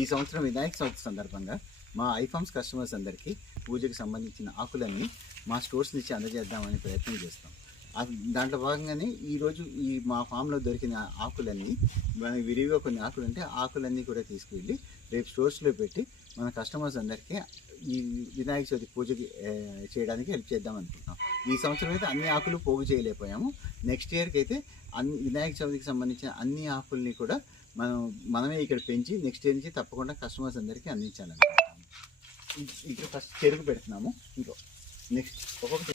ఈ సంవత్సరం వినాయక చవితి సందర్భంగా మా ఐఫామ్స్ కస్టమర్స్ అందరికీ పూజకి సంబంధించిన ఆకులన్నీ మా స్టోర్స్ నుంచి అందజేద్దామని ప్రయత్నం చేస్తాం. దాంట్లో భాగంగానే ఈరోజు మా ఫామ్లో దొరికిన ఆకులన్నీ మనకి విరివిగా కొన్ని ఆకులు ఉంటే ఆకులన్నీ కూడా తీసుకువెళ్ళి రేపు స్టోర్స్లో పెట్టి మన కస్టమర్స్ అందరికీ ఈ వినాయక చవితి పూజకి చేయడానికి హెల్ప్ చేద్దాం అనుకుంటున్నాం. ఈ సంవత్సరం అయితే అన్ని ఆకులు పోగు చేయలేకపోయాము. నెక్స్ట్ ఇయర్కి అయితే వినాయక చవితికి సంబంధించిన అన్ని ఆకుల్ని కూడా మనమే ఇక్కడ పెంచి నెక్స్ట్ ఇయర్ నుంచి తప్పకుండా కస్టమర్స్ అందరికీ అందించాలనుకుంటున్నాము. ఇక్కడ ఫస్ట్ చెరుకు పెడుతున్నాము. ఇంకో నెక్స్ట్ ఒక్కొక్కటి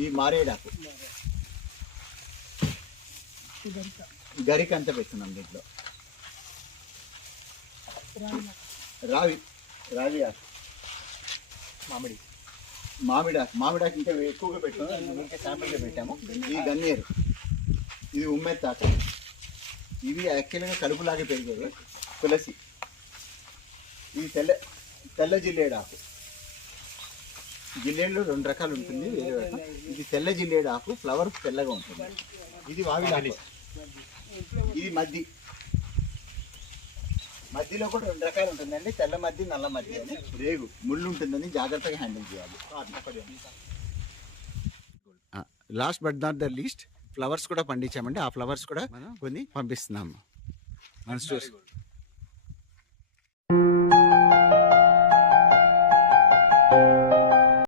ఈ మారేడాకు గరిక అంతా పెడుతున్నాం. దీంట్లో రావి ఆకు, మామిడాకు ఇంకా ఎక్కువగా పెట్టుకున్నాం. ఇంకా శాంపుల్గా పెట్టాము. ఇది గన్నేరు, ఇది ఉమ్మెత్తాకు, ఇవి యాక్చువల్గా కలుపులాగే పెరిగేది. తులసి, ఇది తెల్ల జిల్లేడు ఆకు. జిల్లేడులో 2 రకాలు ఉంటుంది. ఇది తెల్ల జిల్లేడు ఆకు, ఫ్లవర్ తెల్లగా ఉంటుంది. ఇది వావిలాకు, ఇది మధ్యలో కూడా 2 రకాలు ఉంటుందండి. తెల్ల మధ్య, నల్ల మధ్య అని. రేగు ముళ్ళు ఉంటుందని జాగ్రత్తగా హ్యాండిల్ చేయాలి. Last but not the least flowers కూడా పండించామండి. ఆ ఫ్లవర్స్ కూడా కొన్ని పంపిస్తున్నాము మన స్టోర్స్.